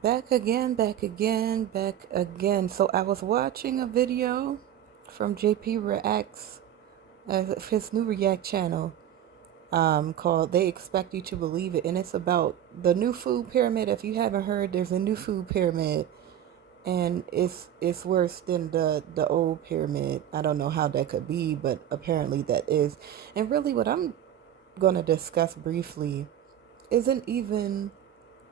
Back again, back again, back again. So I was watching a video from JP Reacts, his new React channel, called "They Expect You to Believe It," and it's about the new food pyramid. If you haven't heard, there's a new food pyramid, and it's worse than the old pyramid. I don't know how that could be, but apparently that is. And really, what I'm gonna discuss briefly isn't even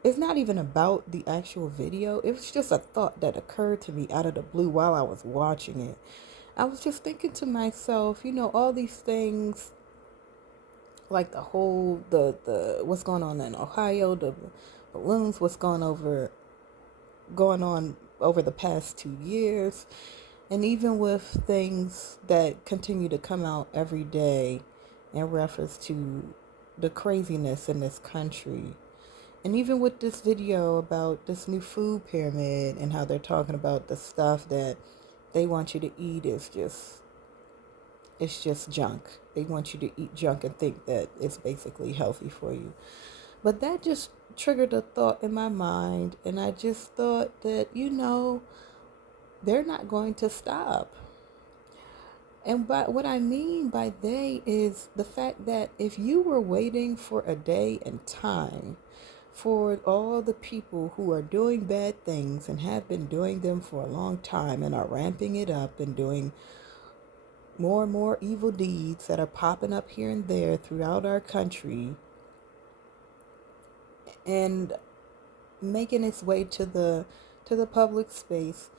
it's not even about the actual video. It was just a thought that occurred to me out of the blue while I was watching it. I was just thinking to myself, all these things, like the what's going on in Ohio, the balloons, going on over the past 2 years, and even with things that continue to come out every day in reference to the craziness in this country. And even with this video about this new food pyramid and how they're talking about the stuff that they want you to eat is just it's just junk. They want you to eat junk and think that it's basically healthy for you. But that just triggered a thought in my mind, and I just thought that, they're not going to stop. And by what I mean by they is the fact that if you were waiting for a day and time for all the people who are doing bad things and have been doing them for a long time and are ramping it up and doing more and more evil deeds that are popping up here and there throughout our country and making its way to the public space,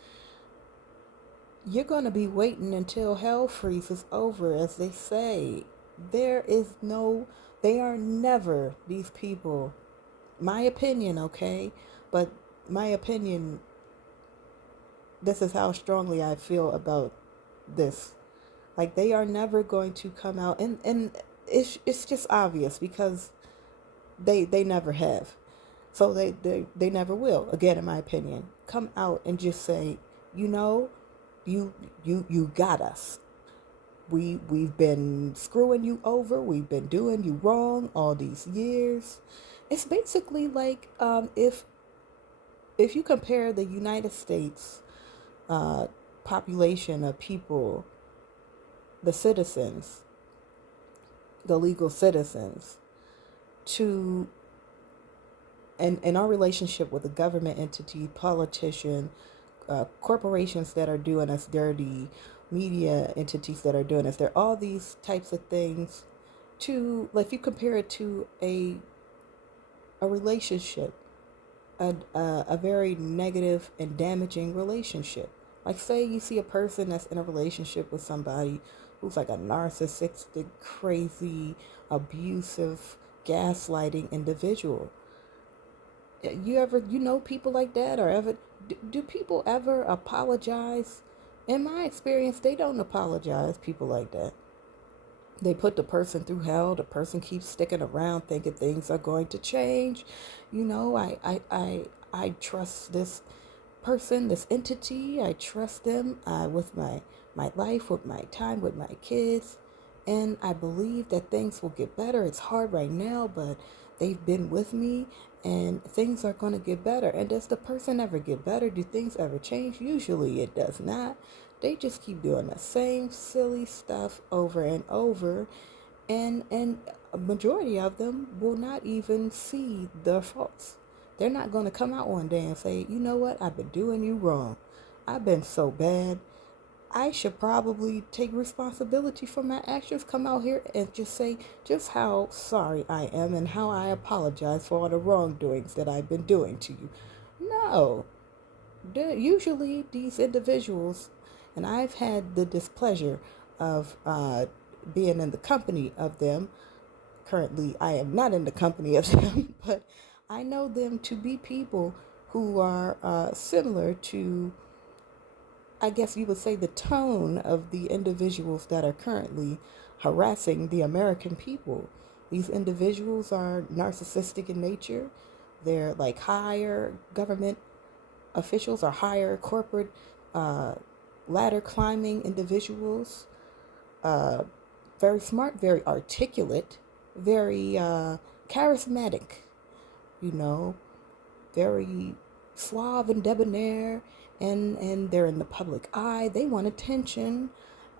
you're going to be waiting until hell freezes over, as they say. There is no, they are never, these people, my opinion, okay? But my opinion, this is how strongly I feel about this. Like, they are never going to come out, and it's just obvious because they never have. So they never will, again, in my opinion, come out and just say, you know, you got us. We've been screwing you over. We've been doing you wrong all these years. It's basically like, if you compare the United States uh, population of people, the citizens, the legal citizens, to and our relationship with the government entity, politician, corporations that are doing us dirty, media entities that are doing us. There are all these types of things. To, like, if you compare it to a relationship, a very negative and damaging relationship. Like, say you see a person that's in a relationship with somebody who's like a narcissistic, crazy, abusive, gaslighting individual. You know people like that, or ever, do people ever apologize? In my experience, they don't apologize, people like that. They put the person through hell. The person keeps sticking around thinking things are going to change. I trust this person, this entity. I trust them with my life, with my time, with my kids. And I believe that things will get better. It's hard right now, but they've been with me and things are going to get better. And does the person ever get better? Do things ever change? Usually it does not. They just keep doing the same silly stuff over and over, and a majority of them will not even see their faults. They're not going to come out one day and say, you know what, I've been doing you wrong. I've been so bad. I should probably take responsibility for my actions, come out here and just say just how sorry I am and how I apologize for all the wrongdoings that I've been doing to you. No. Usually these individuals, and I've had the displeasure of being in the company of them. Currently, I am not in the company of them, but I know them to be people who are similar to, I guess you would say, the tone of the individuals that are currently harassing the American people. These individuals are narcissistic in nature. They're like higher government officials or higher corporate uh, ladder climbing individuals. Uh, Very smart, very articulate, very charismatic, you know, very suave and debonair, and they're in the public eye. They want attention.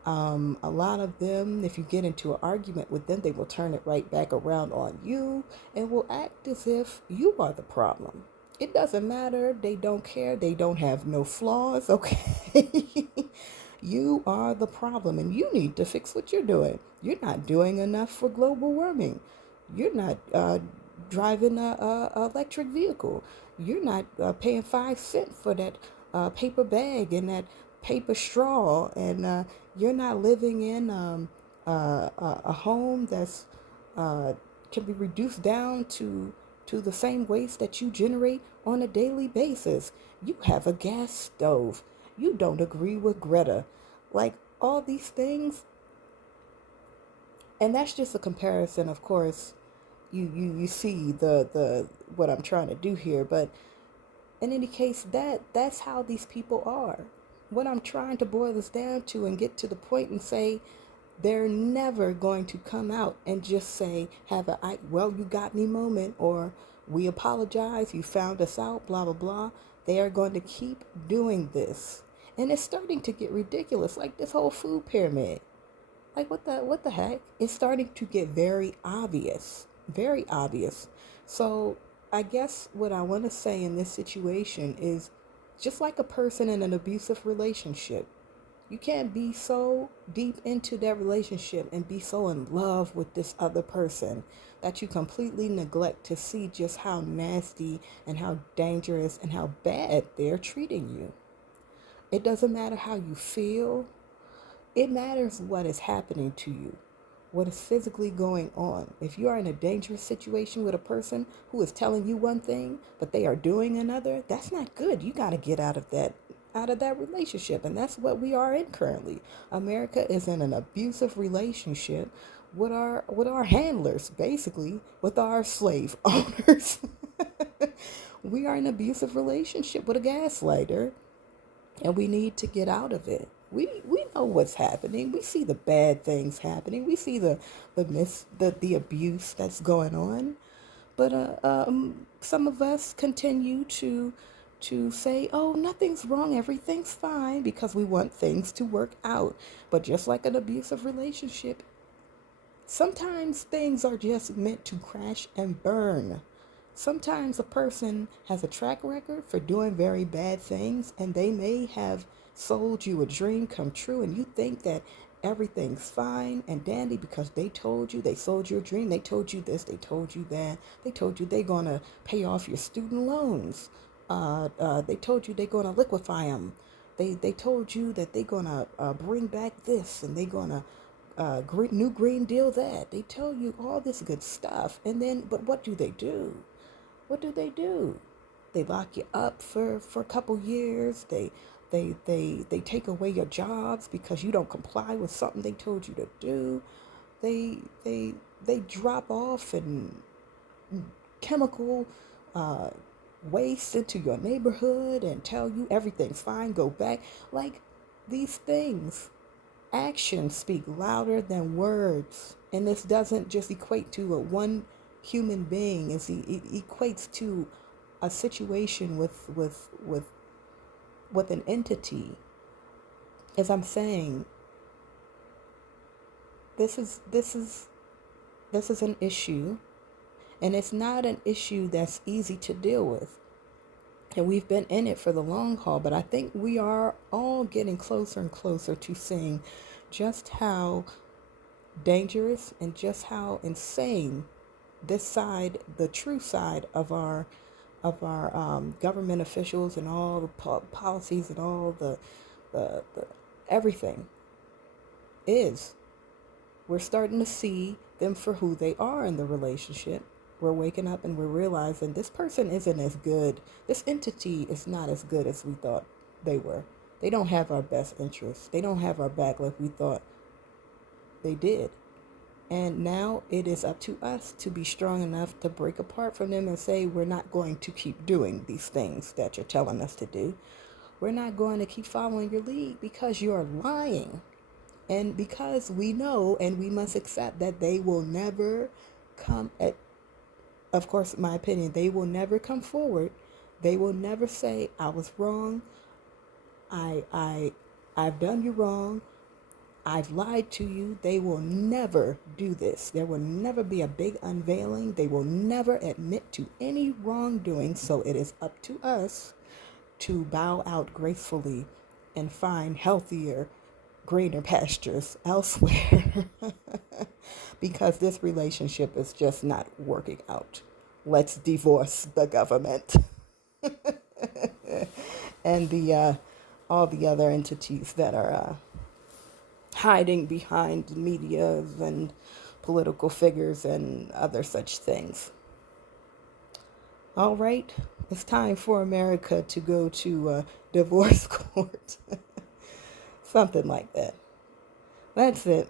A lot of them, if you get into an argument with them, they will turn it right back around on you and will act as if you are the problem. It doesn't matter. They don't care. They don't have no flaws. Okay. You are the problem and you need to fix what you're doing. You're not doing enough for global warming. You're not driving a electric vehicle. You're not paying 5 cents for that paper bag and that paper straw, and you're not living in a home that's uh, can be reduced down to the same waste that you generate on a daily basis. You have a gas stove. You don't agree with Greta. Like all these things, and that's just a comparison, of course. You see the what I'm trying to do here, but in any case, that's how these people are. What I'm trying to boil this down to and get to the point and say, they're never going to come out and just say, have a, well, you got me moment, or we apologize, you found us out, blah, blah, blah. They are going to keep doing this. And it's starting to get ridiculous, like this whole food pyramid. Like what the heck? It's starting to get very obvious. Very obvious. So I guess what I want to say in this situation is just like a person in an abusive relationship. You can't be so deep into that relationship and be so in love with this other person that you completely neglect to see just how nasty and how dangerous and how bad they're treating you. It doesn't matter how you feel. It matters what is happening to you, what is physically going on. If you are in a dangerous situation with a person who is telling you one thing, but they are doing another, that's not good. You got to get out of that relationship. And that's what we are in currently. America is in an abusive relationship with our handlers, basically, with our slave owners. We are in an abusive relationship with a gaslighter, and we need to get out of it. We know what's happening. We see the bad things happening. We see the abuse that's going on. But some of us continue to say, "Oh, nothing's wrong. Everything's fine," because we want things to work out. But just like an abusive relationship, sometimes things are just meant to crash and burn. Sometimes a person has a track record for doing very bad things, and they may have sold you a dream come true, and you think that everything's fine and dandy because they sold you a dream, they told you this, they told you that, they told you they're going to pay off your student loans, they told you they're going to liquefy them, they told you that they're going to bring back this, and they're going to new Green Deal that. They tell you all this good stuff, and then, but what do they do? What do they do? They lock you up for a couple years. They take away your jobs because you don't comply with something they told you to do. They they they drop off and chemical uh, waste into your neighborhood and tell you everything's fine. Go back. Like these things, actions speak louder than words, and this doesn't just equate to a one human being. It equates to a situation with an entity. As I'm saying, this is an issue, and it's not an issue that's easy to deal with. And we've been in it for the long haul, but I think we are all getting closer and closer to seeing just how dangerous and just how insane this side, the true side of our government officials and all the policies and all the everything is. We're starting to see them for who they are in the relationship. We're waking up and we're realizing this person isn't as good. This entity is not as good as we thought they were. They don't have our best interests. They don't have our back like we thought they did. And now it is up to us to be strong enough to break apart from them and say, we're not going to keep doing these things that you're telling us to do. We're not going to keep following your lead because you're lying. And because we know and we must accept that they will never come at, of course, my opinion, they will never come forward They will never say, I was wrong. I've done you wrong. I've lied to you. They will never do this. There will never be a big unveiling. They will never admit to any wrongdoing. So it is up to us to bow out gracefully and find healthier, greener pastures elsewhere because this relationship is just not working out. Let's divorce the government and the all the other entities that are hiding behind medias and political figures and other such things. All right, it's time for America to go to divorce court. Something like that. That's it.